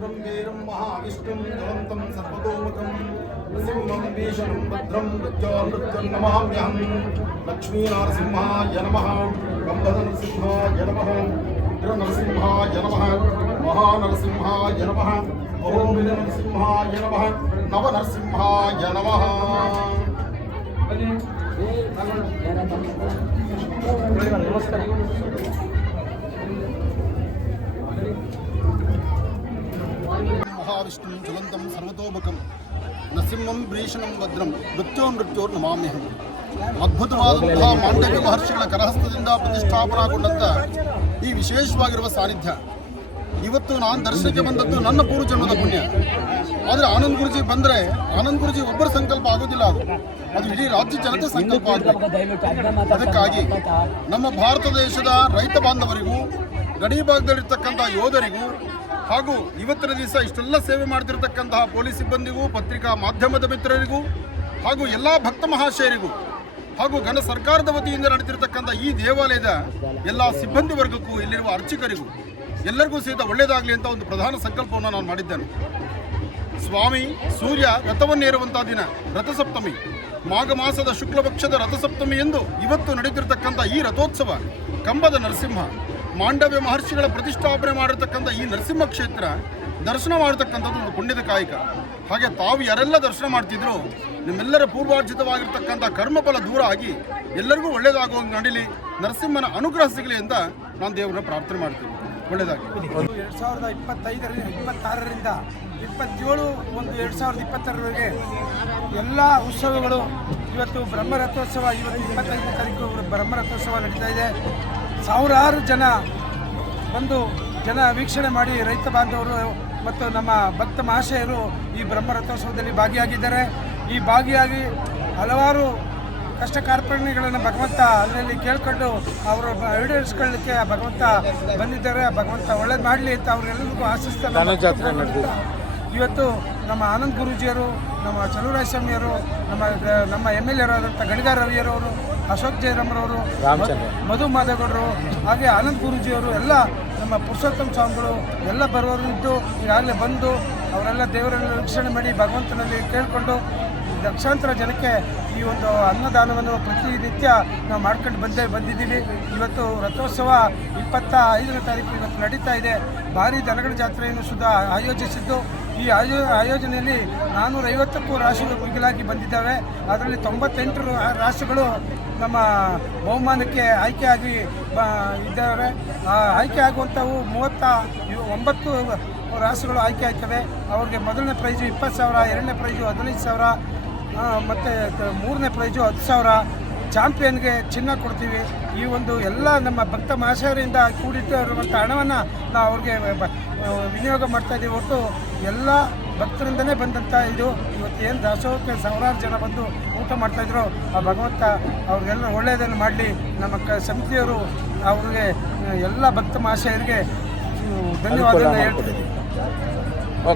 रुद्रं वीरं महाविष्णुं ज्वलन्तं सर्वतोमुखं नृसिंहं भीषणं भद्रं मृत्योर्मृत्युं नमाम्यहं लक्ष्मीनरसिंहाय नमः कंबदनरसिंहाय नमः रुद्रनरसिंहाय नमः महानरसिंहाय नमः अहोबिलनरसिंहाय नमः नवनरसिंहाय नमः। नमस्कार। महाविष्णुं ज्वलन्तं सर्वतोमुखं नरसिंहं भीषणं भद्रं मೃತ್ಯೋರ್ನಮಾಮ್ಯಹಂ। ಅದ್ಭುತವಾದಂತಹ ಮಾಂಡವ್ಯ ಮಹರ್ಷಿಗಳ ಕರಹಸ್ತದಿಂದ ಪ್ರತಿಷ್ಠಾಪನಾಗೊಂಡಂಥ ಈ ವಿಶೇಷವಾಗಿರುವ ಸಾನ್ನಿಧ್ಯ ಇವತ್ತು ನಾನು ದರ್ಶನಕ್ಕೆ ಬಂದದ್ದು ನನ್ನ ಪೂರ್ವಜನ್ಮದ ಪುಣ್ಯ. ಆದರೆ ಆನಂದ್ ಗುರುಜಿ ಬಂದರೆ ಆನಂದ್ ಗುರುಜಿ ಒಬ್ಬರ ಸಂಕಲ್ಪ ಆಗೋದಿಲ್ಲ, ಅದು ಇಡೀ ರಾಜ್ಯ ಜನತೆ ಸಂಕಲ್ಪ ಆಗಬೇಕು. ಅದಕ್ಕಾಗಿ ನಮ್ಮ ಭಾರತ ದೇಶದ ರೈತ ಬಾಂಧವರಿಗೂ ಗಡಿ ಭಾಗದಲ್ಲಿರ್ತಕ್ಕಂಥ ಯೋಧರಿಗೂ ಹಾಗೂ ಇವತ್ತಿನ ದಿವಸ ಇಷ್ಟೆಲ್ಲ ಸೇವೆ ಮಾಡ್ತಿರ್ತಕ್ಕಂತಹ ಪೊಲೀಸ್ ಸಿಬ್ಬಂದಿಗೂ ಪತ್ರಿಕಾ ಮಾಧ್ಯಮದ ಮಿತ್ರರಿಗೂ ಹಾಗೂ ಎಲ್ಲ ಭಕ್ತ ಮಹಾಶಯರಿಗೂ ಹಾಗೂ ಘನ ಸರ್ಕಾರದ ವತಿಯಿಂದ ನಡೆದಿರತಕ್ಕಂಥ ಈ ದೇವಾಲಯದ ಎಲ್ಲ ಸಿಬ್ಬಂದಿ ವರ್ಗಕ್ಕೂ ಇಲ್ಲಿರುವ ಅರ್ಚಕರಿಗೂ ಎಲ್ಲರಿಗೂ ಸಹಿತ ಒಳ್ಳೆಯದಾಗಲಿ ಅಂತ ಒಂದು ಪ್ರಧಾನ ಸಂಕಲ್ಪವನ್ನು ನಾನು ಮಾಡಿದ್ದೇನೆ. ಸ್ವಾಮಿ ಸೂರ್ಯ ರಥವನ್ನೇರುವಂತಹ ದಿನ ರಥಸಪ್ತಮಿ, ಮಾಘ ಮಾಸದ ಶುಕ್ಲ ಪಕ್ಷದ ರಥಸಪ್ತಮಿ ಎಂದು ಇವತ್ತು ನಡೆದಿರತಕ್ಕಂಥ ಈ ರಥೋತ್ಸವ ಕಂಬದ ನರಸಿಂಹ ಮಾಂಡವ್ಯ ಮಹರ್ಷಿಗಳ ಪ್ರತಿಷ್ಠಾಪನೆ ಮಾಡಿರ್ತಕ್ಕಂಥ ಈ ನರಸಿಂಹ ಕ್ಷೇತ್ರ ದರ್ಶನ ಮಾಡತಕ್ಕಂಥದ್ದು ಒಂದು ಪುಣ್ಯದ ಕಾಯಕ. ಹಾಗೆ ತಾವು ಯಾರೆಲ್ಲ ದರ್ಶನ ಮಾಡ್ತಿದ್ರು ನಿಮ್ಮೆಲ್ಲರ ಪೂರ್ವಾರ್ಜಿತವಾಗಿರ್ತಕ್ಕಂಥ ಕರ್ಮಫಲ ದೂರ ಆಗಿ ಎಲ್ಲರಿಗೂ ಒಳ್ಳೆಯದಾಗುವ ನಡೀಲಿ, ನರಸಿಂಹನ ಅನುಗ್ರಹ ಸಿಗಲಿ ಅಂತ ನಾನು ದೇವರನ್ನ ಪ್ರಾರ್ಥನೆ ಮಾಡ್ತೀನಿ. ಒಳ್ಳೆಯದಾಗಿ 2026ರಿಂದ 27/1/2026 ಎಲ್ಲ ಉತ್ಸವಗಳು ಇವತ್ತು ಬ್ರಹ್ಮರಥೋತ್ಸವ, ಇವತ್ತು 25ನೇ ತಾರೀಕು ಬ್ರಹ್ಮರಥೋತ್ಸವ ನಡೀತಾ ಇದೆ. ಸಾವಿರಾರು ಜನ ಬಂದು ವೀಕ್ಷಣೆ ಮಾಡಿ ರೈತ ಬಾಂಧವರು ಮತ್ತು ನಮ್ಮ ಭಕ್ತ ಮಹಾಶಯರು ಈ ಬ್ರಹ್ಮರಥೋತ್ಸವದಲ್ಲಿ ಭಾಗಿಯಾಗಿದ್ದಾರೆ. ಈ ಭಾಗಿಯಾಗಿ ಹಲವಾರು ಕಷ್ಟ ಕಾರ್ಪಣ್ಯಗಳನ್ನು ಭಗವಂತ ಅಲ್ಲಲ್ಲಿ ಕೇಳ್ಕೊಂಡು ಅವರು ಈಡೇರಿಸ್ಕೊಳ್ಳಲಿಕ್ಕೆ ಭಗವಂತ ಬಂದಿದ್ದಾರೆ. ಭಗವಂತ ಒಳ್ಳೇದು ಮಾಡಲಿ ಅಂತ ಅವರೆಲ್ಲರಿಗೂ ಆಶಿಸ್ತಾರೆ. ಇವತ್ತು ನಮ್ಮ ಆನಂದ್ ಗುರೂಜಿಯರು, ನಮ್ಮ ಚಲುವರಾಯ ಸ್ವಾಮಿಯರು, ನಮ್ಮ MLA ಆದಂಥ ಗಣಿಗಾರ ರವಿಯರವರು, ಅಶೋಕ್ ಜಯರಾಮ್ರವರು, ಮಧು ಮಾದೇಗೌಡರು, ಹಾಗೆ ಆನಂದ್ ಗುರೂಜಿಯವರು ಎಲ್ಲ ನಮ್ಮ ಪುರುಷೋತ್ತಮ ಸ್ವಾಮಿಗಳು ಎಲ್ಲ ಬರುವವರು ಇದ್ದು ಈಗಾಗಲೇ ಬಂದು ಅವರೆಲ್ಲ ದೇವರನ್ನು ವೀಕ್ಷಣೆ ಮಾಡಿ ಭಗವಂತನಲ್ಲಿ ಕೇಳಿಕೊಂಡು ಲಕ್ಷಾಂತರ ಜನಕ್ಕೆ ಈ ಒಂದು ಅನ್ನದಾನವನ್ನು ಪ್ರತಿನಿತ್ಯ ನಾವು ಮಾಡ್ಕೊಂಡು ಬಂದಿದ್ದೀವಿ. ಇವತ್ತು ರಥೋತ್ಸವ 25ನೇ ತಾರೀಕು ಇವತ್ತು ನಡೀತಾ ಇದೆ. ಭಾರೀ ದನಗಳ ಜಾತ್ರೆಯನ್ನು ಸುಧಾ ಆಯೋಜಿಸಿದ್ದು ಈ ಆಯೋಜನೆಯಲ್ಲಿ 450ಕ್ಕೂ ರಾಶಿಗಳು ಮೀಸಲಾಗಿ ಬಂದಿದ್ದಾವೆ. ಅದರಲ್ಲಿ 98 ರಾಶಿಗಳು ನಮ್ಮ ಬಹುಮಾನಕ್ಕೆ ಆಯ್ಕೆಯಾಗಿ ಇದ್ದಾವೆ. ಆಯ್ಕೆ ಆಗುವಂಥವು 39 ರಾಶಿಗಳು ಆಯ್ಕೆ ಆಗ್ತವೆ. ಅವ್ರಿಗೆ ಮೊದಲನೇ ಪ್ರೈಜು 20,000, ಎರಡನೇ ಪ್ರೈಜು 15,000 ಮತ್ತು ಮೂರನೇ ಪ್ರೈಜು 10,000. ಚಾಂಪಿಯನ್ಗೆ ಚಿನ್ನ ಕೊಡ್ತೀವಿ. ಈ ಒಂದು ಎಲ್ಲ ನಮ್ಮ ಭಕ್ತ ಮಹಾಶಯರಿಂದ ಕೂಡಿಟ್ಟಿರುವಂಥ ಹಣವನ್ನು ನಾವು ಅವ್ರಿಗೆ ವಿನಿಯೋಗ ಮಾಡ್ತಾಯಿದ್ದೀವಿ. ಒಟ್ಟು ಎಲ್ಲ ಭಕ್ತರಿಂದನೇ ಬಂದಂಥ ಇದು ಇವತ್ತು ಏನು ದಾಸೋಹಕ್ಕೆ ಸಾವಿರಾರು ಜನ ಬಂದು ಊಟ ಮಾಡ್ತಾಯಿದ್ರು. ಆ ಭಗವಂತ ಅವ್ರಿಗೆಲ್ಲ ಒಳ್ಳೆಯದನ್ನು ಮಾಡಲಿ. ನಮ್ಮ ಸಮಿತಿಯವರು ಅವ್ರಿಗೆ ಎಲ್ಲ ಭಕ್ತ ಮಹಾಶಯರಿಗೆ ಧನ್ಯವಾದಗಳನ್ನು ಹೇಳ್ತಿದ್ದೀವಿ.